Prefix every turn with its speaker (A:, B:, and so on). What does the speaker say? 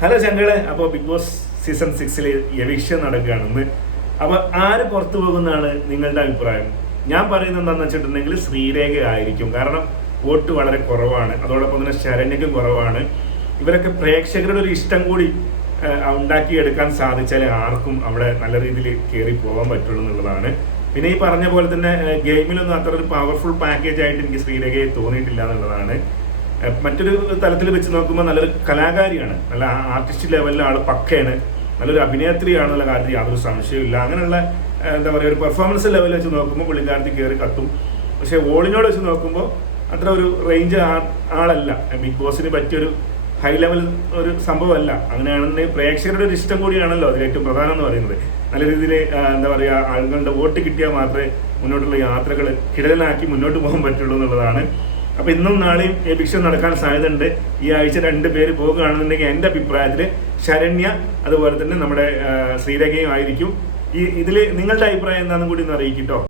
A: Hello ചങ്കളെ അപ്പോൾ big boss season സിക്സിൽ എവിക്ഷൻ നടക്കുകയാണ് ഇന്ന് അപ്പോൾ ആര് പുറത്തു പോകുന്നതാണ് നിങ്ങളുടെ അഭിപ്രായം? ഞാൻ പറയുന്നത് എന്താണെന്ന് വെച്ചിട്ടുണ്ടെങ്കിൽ ശ്രീരേഖ ആയിരിക്കും. കാരണം വോട്ട് വളരെ കുറവാണ്. അതോടൊപ്പം തന്നെ ശരണ്യക്കും കുറവാണ്. ഇവരൊക്കെ പ്രേക്ഷകരുടെ ഒരു ഇഷ്ടം കൂടി ഉണ്ടാക്കിയെടുക്കാൻ സാധിച്ചാൽ ആർക്കും അവിടെ നല്ല രീതിയിൽ കയറി പോകാൻ പറ്റുള്ളൂ എന്നുള്ളതാണ്. പിന്നെ ഈ പറഞ്ഞ പോലെ തന്നെ ഗെയിമിലൊന്നും അത്ര ഒരു പവർഫുൾ പാക്കേജ് ആയിട്ട് എനിക്ക് ശ്രീരേഖയെ തോന്നിയിട്ടില്ല എന്നുള്ളതാണ്. മറ്റൊരു തലത്തിൽ വെച്ച് നോക്കുമ്പോൾ നല്ലൊരു കലാകാരിയാണ്. നല്ല ആർട്ടിസ്റ്റ് ലെവലിലെ ആൾ പക്കയാണ്. നല്ലൊരു അഭിനേത്രിയാണെന്നുള്ള കാര്യത്തിൽ യാതൊരു സംശയമില്ല അങ്ങനെയുള്ള എന്താ പറയുക ഒരു പെർഫോമൻസ് ലെവലിൽ വെച്ച് നോക്കുമ്പോൾ പുള്ളിക്കാരത്തി കയറി കത്തും. പക്ഷേ ഓളിനോട് വെച്ച് നോക്കുമ്പോൾ അത്ര ഒരു റേഞ്ച് ആളല്ല. ബിഗ് ബോസിന് പറ്റിയൊരു ഹൈ ലെവൽ ഒരു സംഭവമല്ല. അങ്ങനെയാണെന്നുണ്ടെങ്കിൽ പ്രേക്ഷകരുടെ ഒരു ഇഷ്ടം കൂടിയാണല്ലോ അതിൽ ഏറ്റവും പ്രധാനം എന്ന് പറയുന്നത്. നല്ല രീതിയിൽ എന്താ പറയുക ആളുകളുടെ വോട്ട് കിട്ടിയാൽ മാത്രമേ മുന്നോട്ടുള്ള യാത്രകൾ കിടലാക്കി മുന്നോട്ട് പോകാൻ പറ്റുള്ളൂ എന്നുള്ളതാണ് അപ്പൊ ഇന്നും നാളെയും എവിക്ഷൻ നടക്കാൻ സാധ്യതയുണ്ട്. ഈ ആഴ്ച രണ്ട് പേര് പോകുകയാണെന്നുണ്ടെങ്കിൽ എന്റെ അഭിപ്രായത്തിൽ ശരണ്യ അതുപോലെ തന്നെ നമ്മുടെ ശ്രീരേഖയും ആയിരിക്കും. ഈ ഇതിൽ നിങ്ങളുടെ അഭിപ്രായം എന്താണെന്നും കൂടി ഒന്ന് അറിയിക്കട്ടോ.